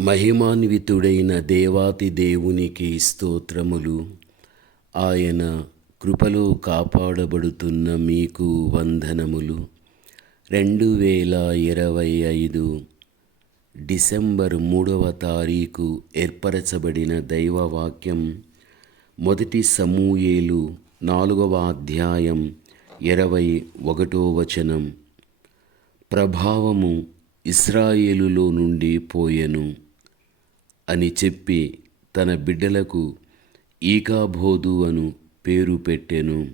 మహిమాన్వితుడైన దేవాతి దేవునికి స్తోత్రములు. ఆయన కృపలో కాపాడబడుతున్న మీకు వందనములు. రెండు వేల ఇరవై ఐదు డిసెంబర్ మూడవ తారీఖు ఏర్పరచబడిన దైవవాక్యం మొదటి సమూయేలు నాలుగవ అధ్యాయం ఇరవై ఒకటో వచనం. ప్రభావము ఇస్రాయేలులో నుండి పోయెను. అని చెప్పి తన బిడ్డలకు ఈకాబోధు అను పేరు పెట్టెను.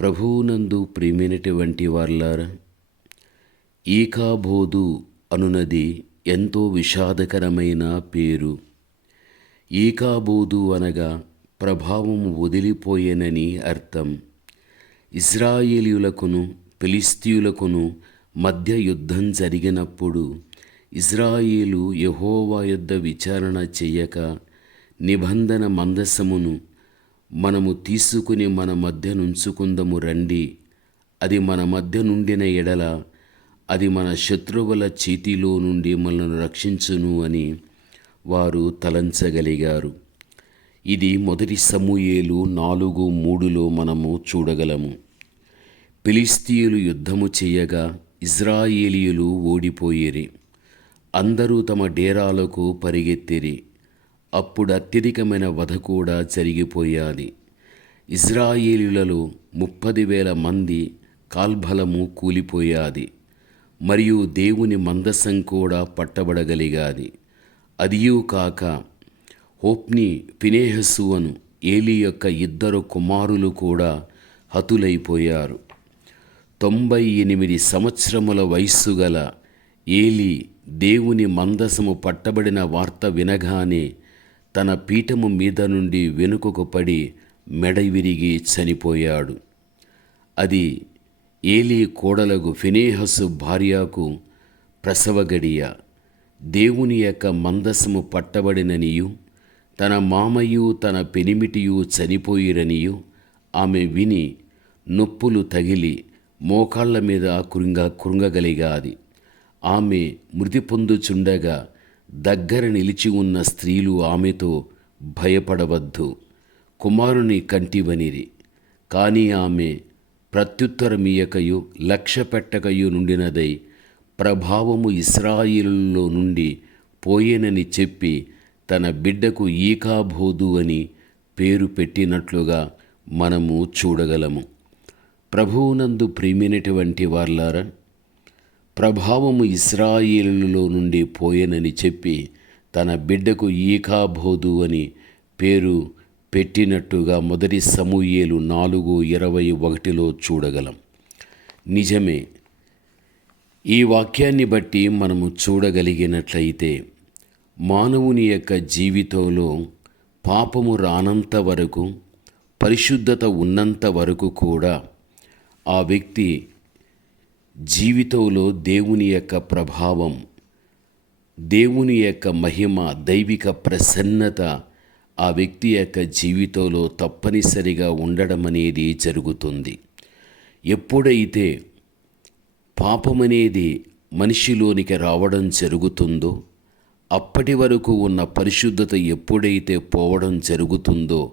ప్రభువునందు ప్రియమైనటువంటి వార్లారా ఈకాబోధు అనునది ఎంతో విషాదకరమైన పేరు. ఈకాబోధు అనగా ప్రభావం వదిలిపోయేనని అర్థం. ఇజ్రాయేలీయులకును ఫిలిస్తీయులకును మధ్య యుద్ధం జరిగినప్పుడు ఇజ్రాయేలు యహోవా యొద్ద విచారణ చెయ్యక నిబంధన మందసమును మనము తీసుకుని మన మధ్య నుంచుకుందము రండి. అది మన మధ్య నుండిన ఎడల అది మన శత్రువుల చేతిలో నుండి మనల్ని రక్షించును అని వారు తలంచగలిగారు. ఇది మొదటి సమూయేలు నాలుగు మూడులో మనము చూడగలము. ఫిలిస్తీయులు యుద్ధము చేయగా ఇజ్రాయేలీయులు ఓడిపోయేరి. అందరూ తమ డేరాలకు పరిగెత్తిరి. అప్పుడు అత్యధికమైన వధ కూడా జరిగిపోయాది. ఇజ్రాయేలీలలో ముప్పది వేల మంది కాల్బలము కూలిపోయాది. మరియు దేవుని మందసం కూడా పట్టబడగలిగాది. అదియూ కాక హోప్ని ఫినేహసు అను ఏలి యొక్క ఇద్దరు కుమారులు కూడా హతులైపోయారు. తొంభై ఎనిమిది సంవత్సరముల వయస్సు గల ఏలి దేవుని మందసము పట్టబడిన వార్త వినగానే తన పీఠము మీద నుండి వెనుకకు పడి మెడ విరిగి చనిపోయాడు. అది ఏలి కోడలకు ఫినేహసు భార్యకు ప్రసవగడియ దేవుని యొక్క మందసము పట్టబడిననియు తన మామయు తన పెనిమిటియు చనిపోయిరనియు ఆమె విని నొప్పులు తగిలి మోకాళ్ళ మీద కృంగ కృంగగలిగాది. ఆమె మృతి పొందుచుండగా దగ్గర నిలిచి ఉన్న స్త్రీలు ఆమెతో భయపడవద్దు. కుమారుని కంటివనిరి కానీ ఆమె ప్రత్యుత్తరమీయకయు లక్ష్య పెట్టకయు నుండినదై ప్రభావము ఇస్రాయిల్లో నుండి పోయేనని చెప్పి తన బిడ్డకు ఈకాబోధు అని పేరు పెట్టినట్లుగా మనము చూడగలము. ప్రభువునందు ప్రేమినటువంటి వార్లారా ప్రభావము ఇస్రాయేలులో నుండి పోయెనని చెప్పి తన బిడ్డకు ఈకాబోధు అని పేరు పెట్టినట్టుగా మొదటి సమూయేలు నాలుగు ఇరవై ఒకటిలో చూడగలం. నిజమే ఈ వాక్యాన్ని బట్టి మనము చూడగలిగినట్లయితే మానవుని యొక్క జీవితంలో పాపము రానంత వరకు పరిశుద్ధత ఉన్నంత వరకు కూడా ఆ వ్యక్తి జీవితంలో దేవుని యొక్క ప్రభావం దేవుని యొక్క మహిమ దైవిక ప్రసన్నత ఆ వ్యక్తి యొక్క జీవితంలో తప్పనిసరిగా ఉండడం అనేది జరుగుతుంది. ఎప్పుడైతే పాపమనేది మనిషిలోనికి రావడం జరుగుతుందో అప్పటి వరకు ఉన్న పరిశుద్ధత ఎప్పుడైతే పోవడం జరుగుతుందో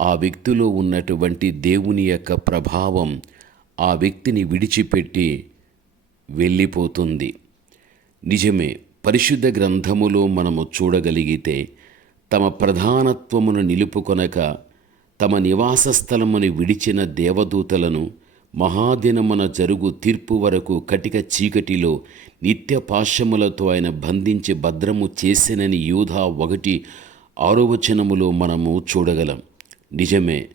ఆ వ్యక్తిలో ఉన్నటువంటి దేవుని యొక్క ప్రభావం ఆ వ్యక్తిని విడిచిపెట్టి వెళ్ళిపోతుంది. నిజమే పరిశుద్ధ గ్రంథములో మనము చూడగలిగితే తమ ప్రధానత్వమును నిలుపుకొనక తమ నివాస స్థలముని విడిచిన దేవదూతలను మహాదినమున జరుగు తీర్పు వరకు కటిక చీకటిలో నిత్య పాశములతో ఆయన బంధించి భద్రము చేసినని యూధా ఒకటి ఆరోవచనములో మనము చూడగలం. నిజమే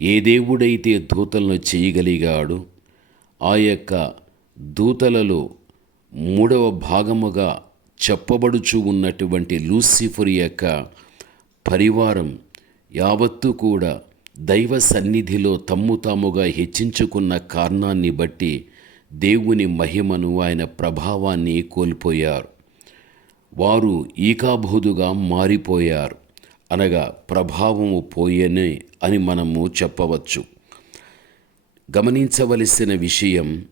ఏ దేవుడైతే దూతలను చేయగలిగాడు ఆ యొక్క దూతలలో మూడవ భాగముగా చెప్పబడుచు ఉన్నటువంటి లూసిఫర్ యొక్క పరివారం యావత్తు కూడా దైవ సన్నిధిలో తమ్ము తాముగా హెచ్చించుకున్న కారణాన్ని బట్టి దేవుని మహిమను ఆయన ప్రభావాన్ని కోల్పోయారు. వారు ఈకాబోధుగా మారిపోయారు. అనగా ప్రభావము పోయనే అని మనము చెప్పవచ్చు. గమనించవలసిన విషయం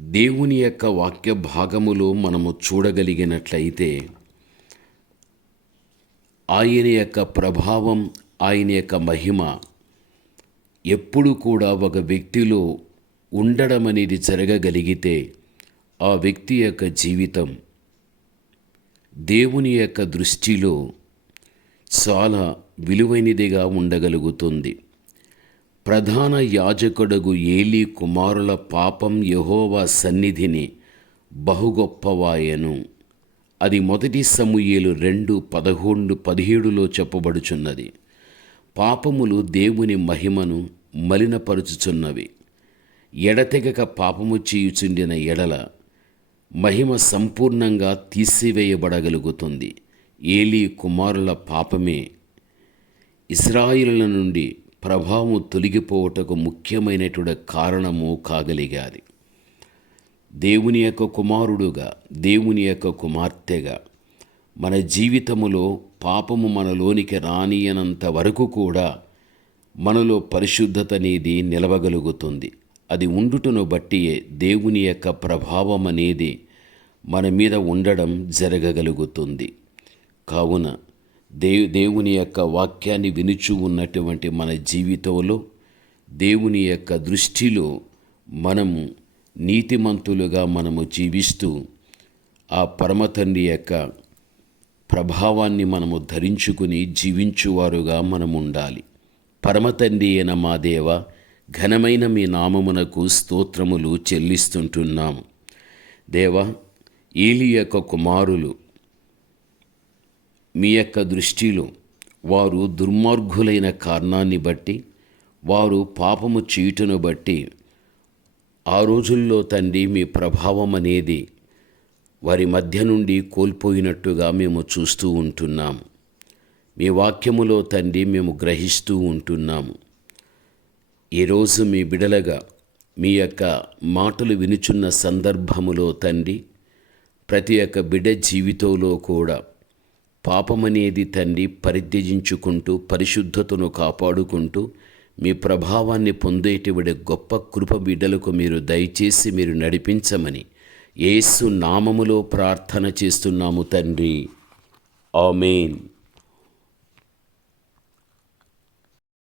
దేవుని యొక్క వాక్య భాగములో మనము చూడగలిగినట్లయితే ఆయన యొక్క ప్రభావం ఆయన యొక్క మహిమ ఎప్పుడు కూడా ఒక వ్యక్తిలో ఉండడం అనేది జరగగలిగితే ఆ వ్యక్తి యొక్క జీవితం దేవుని యొక్క దృష్టిలో చాలా విలువైనదిగా ఉండగలుగుతుంది. ప్రధాన యాజకుడగు ఏలీ కుమారుల పాపం యహోవా సన్నిధిని బహుగొప్పవాయను. అది మొదటి సమూయేలు రెండు పదకొండు పదిహేడులో చెప్పబడుచున్నది. పాపములు దేవుని మహిమను మలినపరుచుచున్నవి. ఎడతెగక పాపము చేయుచుండిన ఎడల మహిమ సంపూర్ణంగా తీసివేయబడగలుగుతుంది. ఏలీ కుమారుల పాపమే. ఇస్రాయిల నుండి ప్రభావం తొలగిపోవటకు ముఖ్యమైనటువంటి కారణము కాగలిగాది దేవుని యొక్క కుమారుడుగా దేవుని యొక్క కుమార్తెగా మన జీవితములో పాపము మనలోనికి రానియనంత వరకు కూడా మనలో పరిశుద్ధత అనేది నిలవగలుగుతుంది. అది ఉండుటను బట్టియే దేవుని యొక్క ప్రభావం అనేది మన మీద ఉండడం జరగగలుగుతుంది. కావున దే దేవుని యొక్క వాక్యాన్ని వినుచు ఉన్నటువంటి మన జీవితంలో దేవుని యొక్క దృష్టిలో మనము నీతిమంతులుగా మనము జీవిస్తూ ఆ పరమతండ్రి యొక్క ప్రభావాన్ని మనము ధరించుకుని జీవించువారుగా మనం ఉండాలి. పరమతండ్రి అయిన మా దేవ ఘనమైన మీ నామమునకు స్తోత్రములు చెల్లిస్తుంటున్నాము. దేవ ఈలి యొక్క కుమారులు మీ యొక్క దృష్టిలో వారు దుర్మార్గులైన కారణాన్ని బట్టి వారు పాపము చేయుటను బట్టి ఆ రోజుల్లో తండ్రి మీ ప్రభావం అనేది వారి మధ్య నుండి కోల్పోయినట్టుగా మేము చూస్తూ ఉంటున్నాం. మీ వాక్యములో తండ్రి మేము గ్రహిస్తూ ఉంటున్నాము ఈరోజు మీ బిడలగా మీ యొక్క మాటలు వినుచున్న సందర్భములో తండ్రి ప్రతి ఒక్క బిడ జీవితంలో కూడా పాపమనేది తండ్రి పరిత్యజించుకుంటూ పరిశుద్ధతను కాపాడుకుంటూ మీ ప్రభావాన్ని పొందేటివిడ గొప్ప కృప బిడ్డలకు మీరు దయచేసి మీరు నడిపించమని ఏసు నామములో ప్రార్థన చేస్తున్నాము తండ్రి. ఆమెన్.